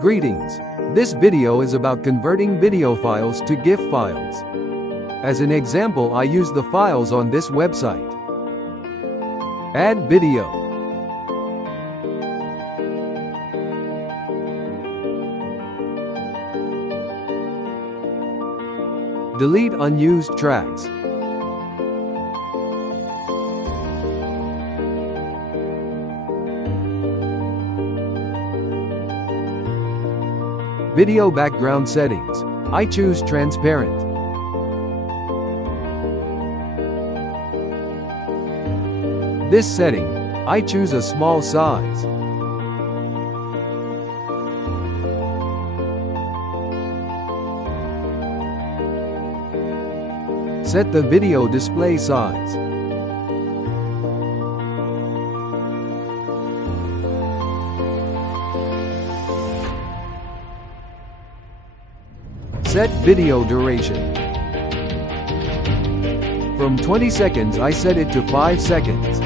Greetings. This video is about converting video files to GIF files. As an example, I use the files on this website. Add video. Delete unused tracks. Video background settings. I choose transparent. This setting, I choose a small size. Set the video display size. Set video duration. From 20 seconds I set it to 5 seconds.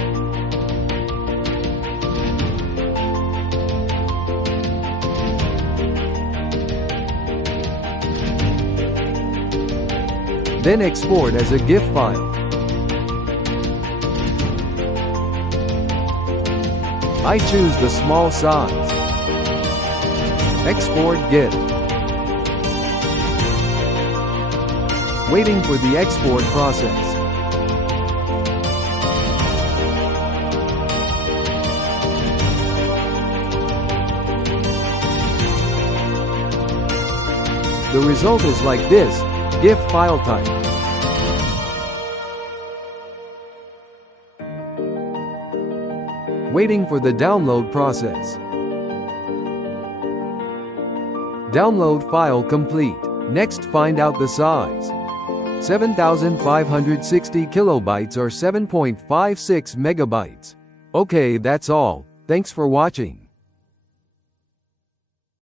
Then export as a GIF file. I choose the small size. Export GIF. Waiting for the export process. The result is like this, GIF file type. Waiting for the download process. Download file complete. Next, find out the size. 7,560 kilobytes or 7.56 megabytes. Okay, that's all. Thanks for watching.